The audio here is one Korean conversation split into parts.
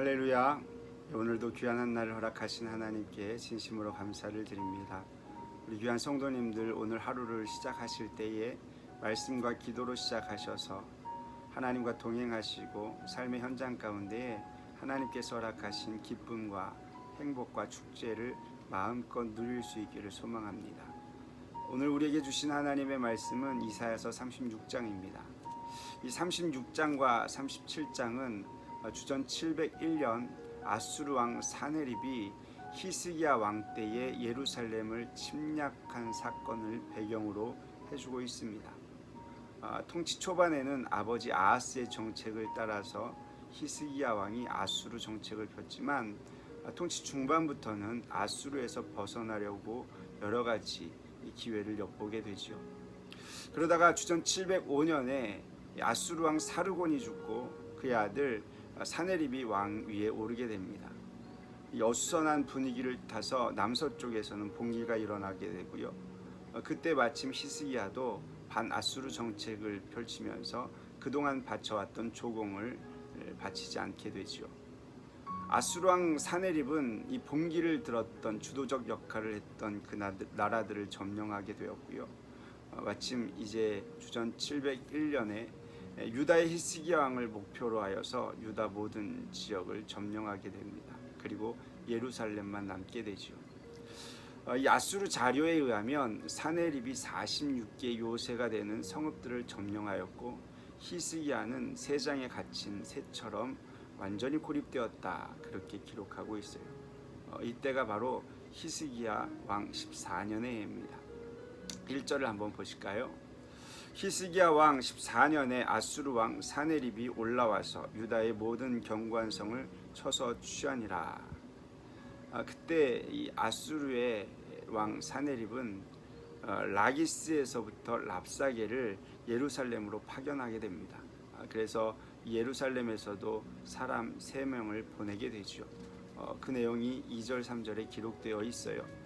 할렐루야. 오늘도 귀한 한 날을 허락하신 하나님께 진심으로 감사를 드립니다. 우리 귀한 성도님들, 오늘 하루를 시작하실 때에 말씀과 기도로 시작하셔서 하나님과 동행하시고 삶의 현장 가운데에 하나님께서 허락하신 기쁨과 행복과 축제를 마음껏 누릴 수 있기를 소망합니다. 오늘 우리에게 주신 하나님의 말씀은 이사야서 36장입니다. 이 36장과 37장은 주전 701년 아수르 왕 사네립이 히스기야 왕 때에 예루살렘을 침략한 사건을 배경으로 해주고 있습니다. 통치 초반에는 아버지 아하스의 정책을 따라서 히스기야 왕이 아수르 정책을 폈지만 통치 중반부터는 아수르에서 벗어나려고 여러 가지 기회를 엿보게 되죠. 그러다가 주전 705년에 아수르 왕 사르곤이 죽고 그의 아들 사네립이 왕 위에 오르게 됩니다. 이 어수선한 분위기를 타서 남서쪽에서는 봉기가 일어나게 되고요. 그때 마침 히스기야도 반아수르 정책을 펼치면서 그동안 바쳐왔던 조공을 바치지 않게 되죠. 아수르 왕 사네립은 이 봉기를 들었던 주도적 역할을 했던 그 나라들을 점령하게 되었고요. 마침 이제 주전 701년에 유다의 히스기야 왕을 목표로 하여서 유다 모든 지역을 점령하게 됩니다. 그리고 예루살렘만 남게 되죠. 이 아수르 자료에 의하면 사네립이 46개 요새가 되는 성읍들을 점령하였고 히스기야는 새 장에 갇힌 새처럼 완전히 고립되었다, 그렇게 기록하고 있어요. 이때가 바로 히스기야 왕 14년의 해입니다. 1절을 한번 보실까요? 히스기야 왕 14년에 아수르 왕 사네립이 올라와서 유다의 모든 견고한 성을 쳐서 취하니라. 그때 이 아수르의 왕 사네립은 라기스에서부터 랍사게를 예루살렘으로 파견하게 됩니다. 그래서 예루살렘에서도 사람 3명을 보내게 되죠. 그 내용이 2절 3절에 기록되어 있어요.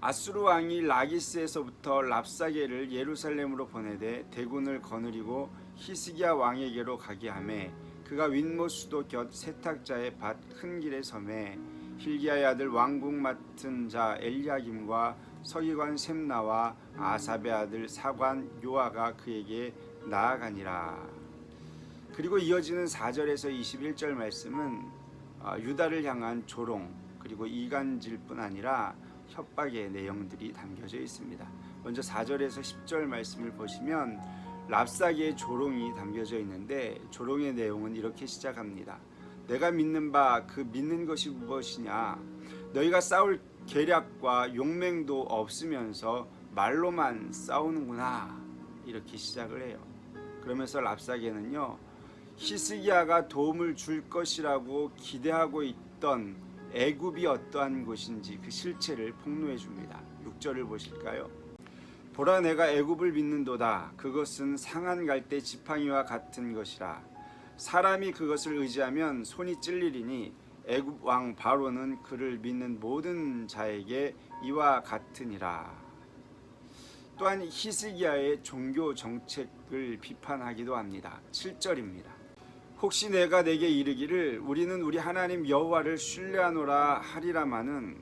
아수르 왕이 라기스에서부터 랍사게를 예루살렘으로 보내되 대군을 거느리고 히스기야 왕에게로 가게 하매 그가 윗모수도 곁 세탁자의 밭 큰 길에 섬에 hil기야의 아들 왕궁 맡은 자 엘리야김과 서기관 셈나와 아삽의 아들 사관 요아가 그에게 나아가니라. 그리고 이어지는 4절에서 21절 말씀은 유다를 향한 조롱 그리고 이간질뿐 아니라 협박의 내용들이 담겨져 있습니다. 먼저 4절에서 10절 말씀을 보시면 랍사게의 조롱이 담겨져 있는데 조롱의 내용은 이렇게 시작합니다. 내가 믿는 바 그 믿는 것이 무엇이냐? 너희가 싸울 계략과 용맹도 없으면서 말로만 싸우는구나, 이렇게 시작을 해요. 그러면서 랍사게는요, 히스기야가 도움을 줄 것이라고 기대하고 있던 애굽이 어떠한 곳인지 그 실체를 폭로해 줍니다. 6절을 보실까요? 보라, 내가 애굽을 믿는도다. 그것은 상한 갈대 지팡이와 같은 것이라. 사람이 그것을 의지하면 손이 찔리리니 애굽 왕 바로는 그를 믿는 모든 자에게 이와 같으니라. 또한 히스기야의 종교 정책을 비판하기도 합니다. 7절입니다. 혹시 내가 내게 이르기를 우리는 우리 하나님 여호와를 신뢰하노라 하리라마는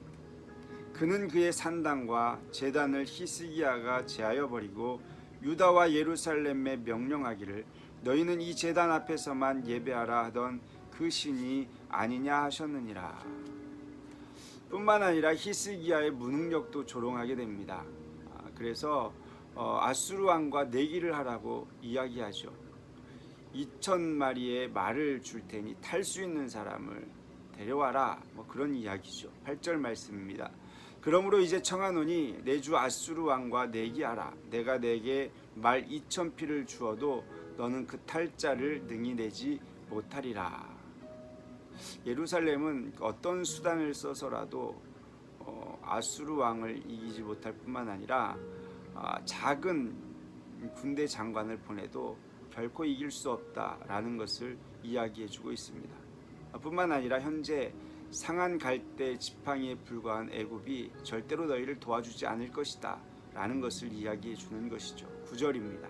그는 그의 산당과 제단을 히스기야가 제하여 버리고 유다와 예루살렘에 명령하기를 너희는 이 제단 앞에서만 예배하라 하던 그 신이 아니냐 하셨느니라. 뿐만 아니라 히스기야의 무능력도 조롱하게 됩니다. 그래서 아수르 왕과 내기를 하라고 이야기하죠. 2,000마리의 말을 줄 테니 탈 수 있는 사람을 데려와라, 그런 이야기죠. 8절 말씀입니다. 그러므로 이제 청하노니 내 주 아수르 왕과 내기하라. 내가 내게 말 2,000匹를 주어도 너는 그 탈자를 능히 내지 못하리라. 예루살렘은 어떤 수단을 써서라도 아수르 왕을 이기지 못할 뿐만 아니라 작은 군대 장관을 보내도 결코 이길 수 없다라는 것을 이야기해주고 있습니다. 뿐만 아니라 현재 상한 갈대 지팡이에 불과한 애굽이 절대로 너희를 도와주지 않을 것이다 라는 것을 이야기해주는 것이죠. 9절입니다.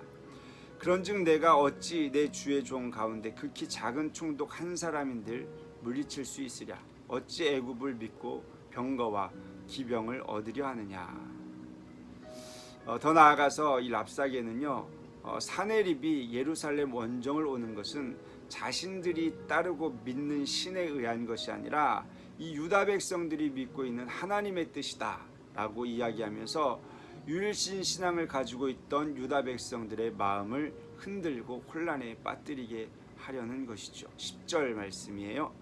그런즉 내가 어찌 내 주의 종 가운데 극히 작은 총독 한 사람인들 물리칠 수 있으랴. 어찌 애굽을 믿고 병거와 기병을 얻으려 하느냐. 더 나아가서 이 랍사게는요, 사내립이 예루살렘 원정을 오는 것은 자신들이 따르고 믿는 신에 의한 것이 아니라 이 유다 백성들이 믿고 있는 하나님의 뜻이다 라고 이야기하면서 유일신 신앙을 가지고 있던 유다 백성들의 마음을 흔들고 혼란에 빠뜨리게 하려는 것이죠. 10절 말씀이에요.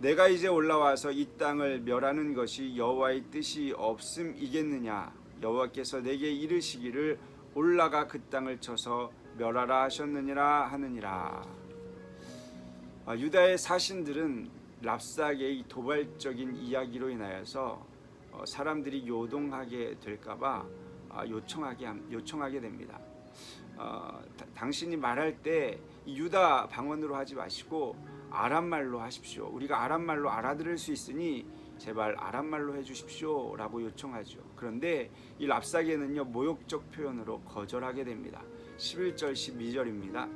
내가 이제 올라와서 이 땅을 멸하는 것이 여호와의 뜻이 없음이겠느냐. 여호와께서 내게 이르시기를 올라가 그 땅을 쳐서 멸하라 하셨느니라 하느니라. 유다의 사신들은 랍사게의 도발적인 이야기로 인하여서 사람들이 요동하게 될까봐 요청하게 됩니다. 당신이 말할 때 유다 방언으로 하지 마시고 아람말로 하십시오. 우리가 아람말로 알아들을 수 있으니 제발 아람말로 해주십시오 라고 요청하죠. 그런데 이 랍사게는요, 모욕적 표현으로 거절하게 됩니다. 11절 12절입니다.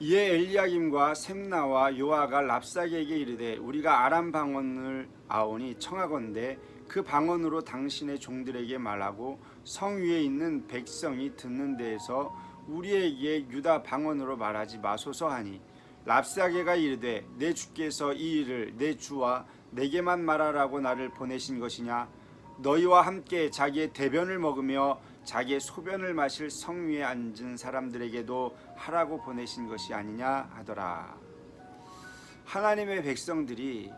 이에 엘리야김과 셈나와 요아가 랍사게에게 이르되 우리가 아람 방언을 아오니 청하건대 그 방언으로 당신의 종들에게 말하고 성 위에 있는 백성이 듣는 데에서 우리에게 유다 방언으로 말하지 마소서 하니, 랍사게가 이르되 내 주께서 이 일을 내 주와 내게만 말하라고 나를 보내신 것이냐. 너희와 함께 자기의 대변을 먹으며 자기의 소변을 마실 성 위에 앉은 사람들에게도 하라고 보내신 것이 아니냐 하더라. 하나님의 백성들이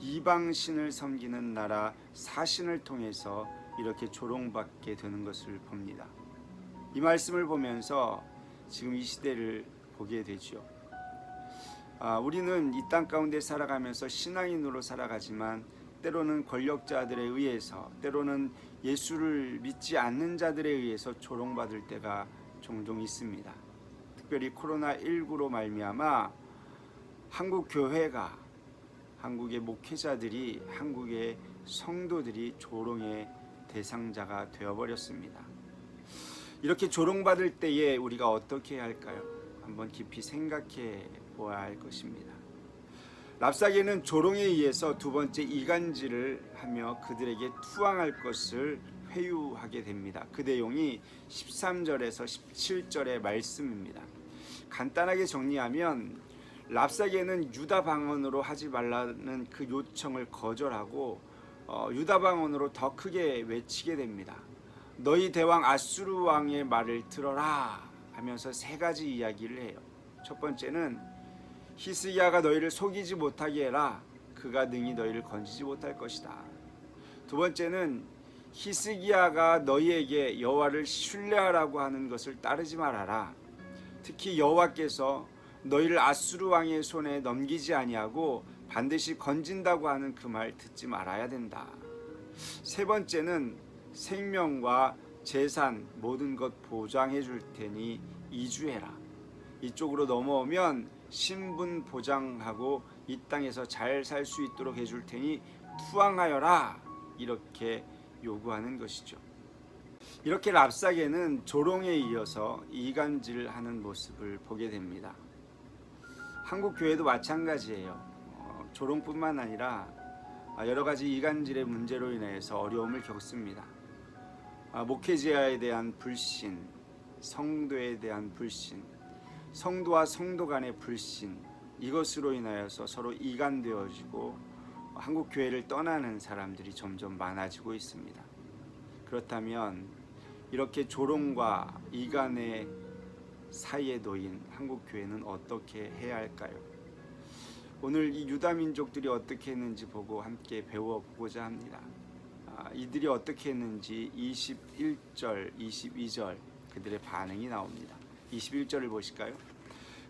이방신을 섬기는 나라 사신을 통해서 이렇게 조롱받게 되는 것을 봅니다. 이 말씀을 보면서 지금 이 시대를 보게 되죠. 우리는 이 땅 가운데 살아가면서 신앙인으로 살아가지만 때로는 권력자들에 의해서, 때로는 예수를 믿지 않는 자들에 의해서 조롱받을 때가 종종 있습니다. 특별히 코로나19로 말미암아 한국 교회가, 한국의 목회자들이, 한국의 성도들이 조롱의 대상자가 되어버렸습니다. 이렇게 조롱받을 때에 우리가 어떻게 해야 할까요? 한번 깊이 생각해 보아야 할 것입니다. 랍사게는 조롱에 의해서 두 번째 이간질을 하며 그들에게 투항할 것을 회유하게 됩니다. 그 내용이 13절에서 17절의 말씀입니다. 간단하게 정리하면 랍사게는 유다 방언으로 하지 말라는 그 요청을 거절하고 유다 방언으로 더 크게 외치게 됩니다. 너희 대왕 아수르 왕의 말을 들어라 하면서 세 가지 이야기를 해요. 첫 번째는 히스기야가 너희를 속이지 못하게 해라. 그가 능히 너희를 건지지 못할 것이다. 두 번째는 히스기야가 너희에게 여호와를 신뢰하라고 하는 것을 따르지 말아라. 특히 여호와께서 너희를 아수르 왕의 손에 넘기지 아니하고 반드시 건진다고 하는 그 말 듣지 말아야 된다. 세 번째는 생명과 재산 모든 것 보장해 줄 테니 이주해라. 이쪽으로 넘어오면 신분 보장하고 이 땅에서 잘 살 수 있도록 해줄 테니 투항하여라. 이렇게 요구하는 것이죠. 이렇게 랍사게는 조롱에 이어서 이간질하는 모습을 보게 됩니다. 한국 교회도 마찬가지예요. 조롱뿐만 아니라 여러 가지 이간질의 문제로 인해서 어려움을 겪습니다. 목회자에 대한 불신, 성도에 대한 불신, 성도와 성도 간의 불신, 이것으로 인하여서 서로 이간되어지고 한국 교회를 떠나는 사람들이 점점 많아지고 있습니다. 그렇다면 이렇게 조롱과 이간의 사이에 놓인 한국 교회는 어떻게 해야 할까요? 오늘 이 유다 민족들이 어떻게 했는지 보고 함께 배워보고자 합니다. 이들이 어떻게 했는지 21절, 22절 그들의 반응이 나옵니다. 21절을 보실까요?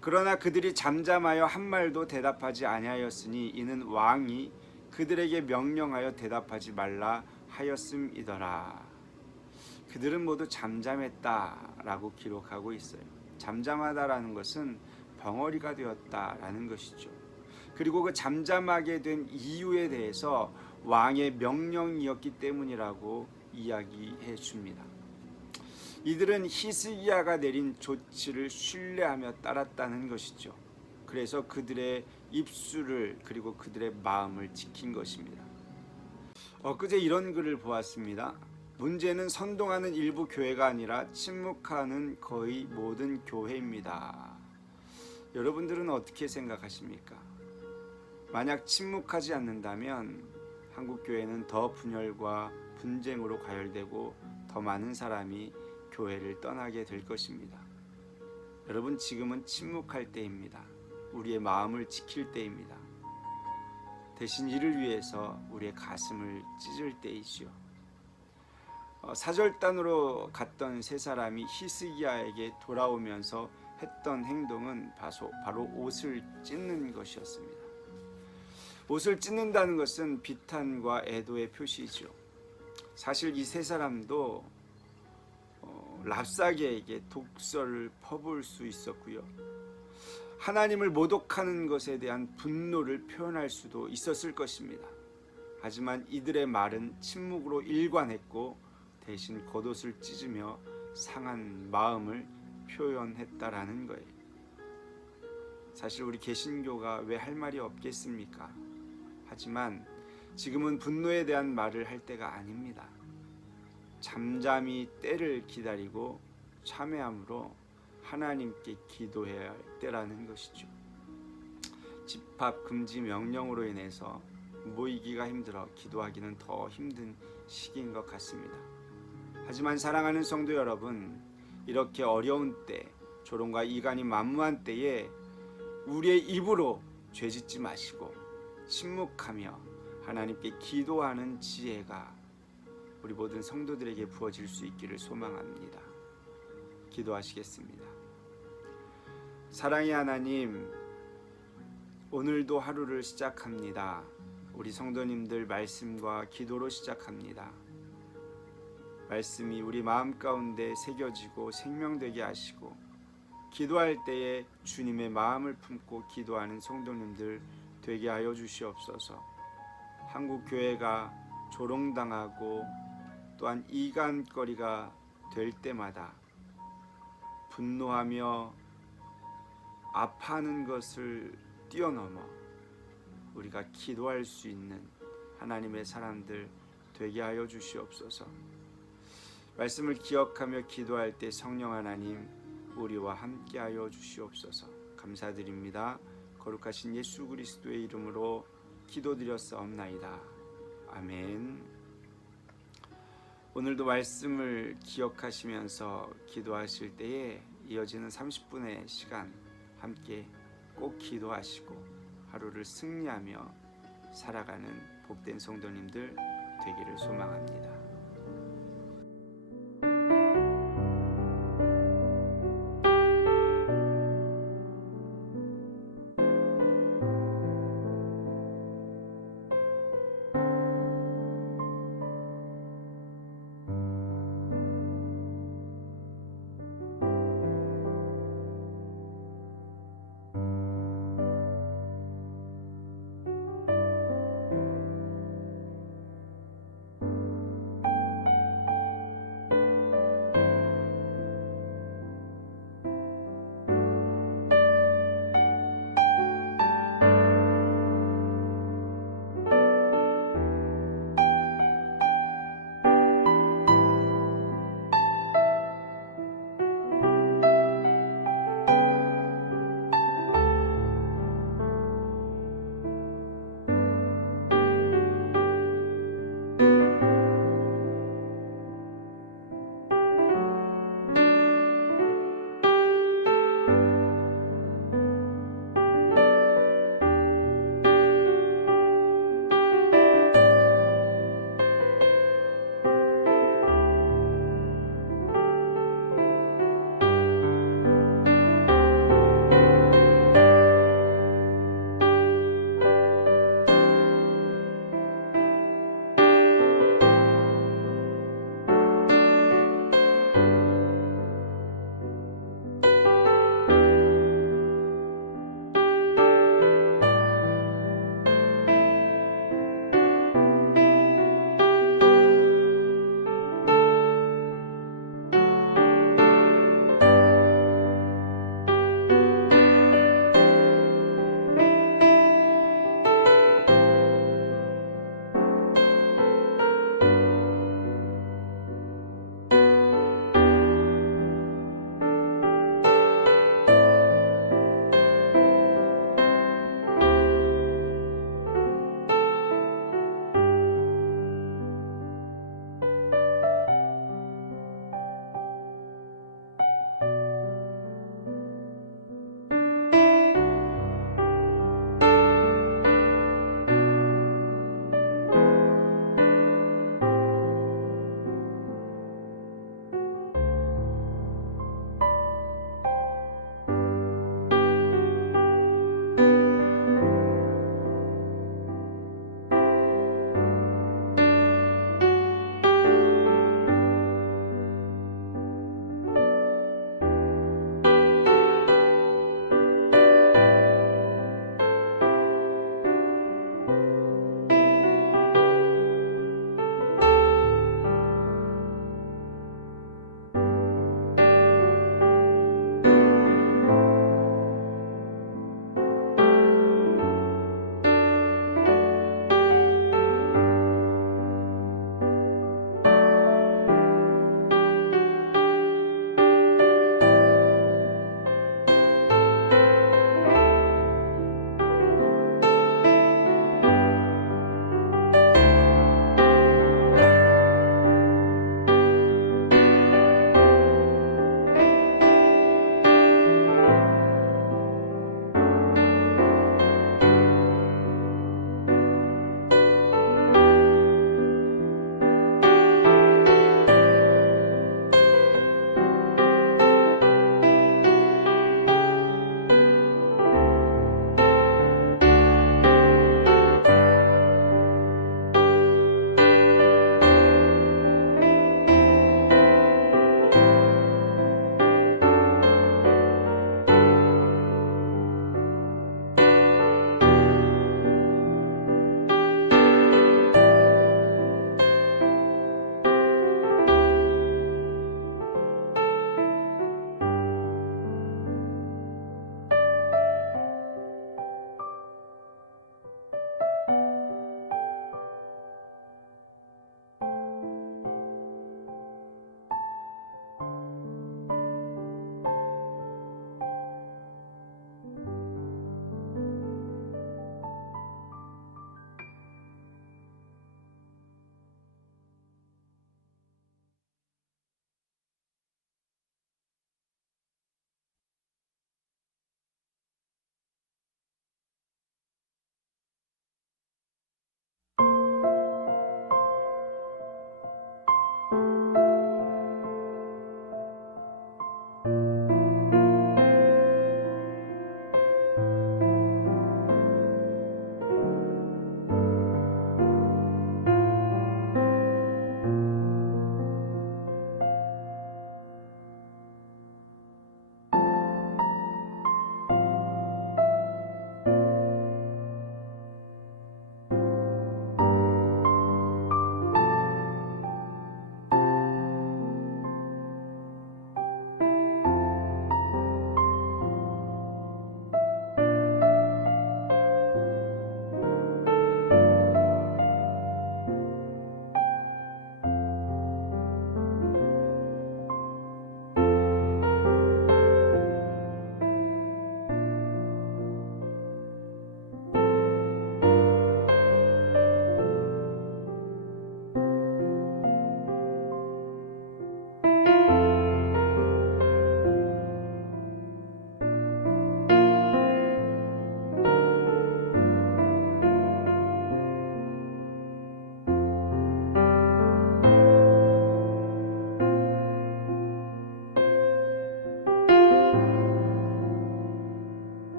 그러나 그들이 잠잠하여 한 말도 대답하지 아니하였으니 이는 왕이 그들에게 명령하여 대답하지 말라 하였음이더라. 그들은 모두 잠잠했다라고 기록하고 있어요. 잠잠하다라는 것은 벙어리가 되었다라는 것이죠. 그리고 그 잠잠하게 된 이유에 대해서 왕의 명령이었기 때문이라고 이야기해 줍니다. 이들은 히스기야가 내린 조치를 신뢰하며 따랐다는 것이죠. 그래서 그들의 입술을 그리고 그들의 마음을 지킨 것입니다. 엊그제 이런 글을 보았습니다. 문제는 선동하는 일부 교회가 아니라 침묵하는 거의 모든 교회입니다. 여러분들은 어떻게 생각하십니까? 만약 침묵하지 않는다면 한국 교회는 더 분열과 분쟁으로 가열되고 더 많은 사람이 교회를 떠나게 될 것입니다. 여러분, 지금은 침묵할 때입니다. 우리의 마음을 지킬 때입니다. 대신 이를 위해서 우리의 가슴을 찢을 때이지요. 사절단으로 갔던 세 사람이 히스기야에게 돌아오면서 했던 행동은 바로 옷을 찢는 것이었습니다. 옷을 찢는다는 것은 비탄과 애도의 표시이죠. 사실 이 세 사람도 랍사게에게 독설을 퍼부을 수 있었고요. 하나님을 모독하는 것에 대한 분노를 표현할 수도 있었을 것입니다. 하지만 이들의 말은 침묵으로 일관했고 대신 겉옷을 찢으며 상한 마음을 표현했다라는 거예요. 사실 우리 개신교가 왜 할 말이 없겠습니까? 하지만 지금은 분노에 대한 말을 할 때가 아닙니다. 잠잠히 때를 기다리고 참회함으로 하나님께 기도해야 할 때라는 것이죠. 집합 금지 명령으로 인해서 모이기가 힘들어 기도하기는 더 힘든 시기인 것 같습니다. 하지만 사랑하는 성도 여러분, 이렇게 어려운 때, 조롱과 이간이 만무한 때에 우리의 입으로 죄짓지 마시고 침묵하며 하나님께 기도하는 지혜가 우리 모든 성도들에게 부어질 수 있기를 소망합니다. 기도하시겠습니다. 사랑의 하나님, 오늘도 하루를 시작합니다. 우리 성도님들 말씀과 기도로 시작합니다. 말씀이 우리 마음 가운데 새겨지고 생명되게 하시고 기도할 때에 주님의 마음을 품고 기도하는 성도님들 되게 하여 주시옵소서. 한국 교회가 조롱당하고 또한 이간거리가 될 때마다 분노하며 아파하는 것을 뛰어넘어 우리가 기도할 수 있는 하나님의 사람들 되게 하여 주시옵소서. 말씀을 기억하며 기도할 때 성령 하나님 우리와 함께 하여 주시옵소서. 감사드립니다. 거룩하신 예수 그리스도의 이름으로 기도드렸사옵나이다. 아멘. 오늘도 말씀을 기억하시면서 기도하실 때에 이어지는 30분의 시간 함께 꼭 기도하시고 하루를 승리하며 살아가는 복된 성도님들 되기를 소망합니다.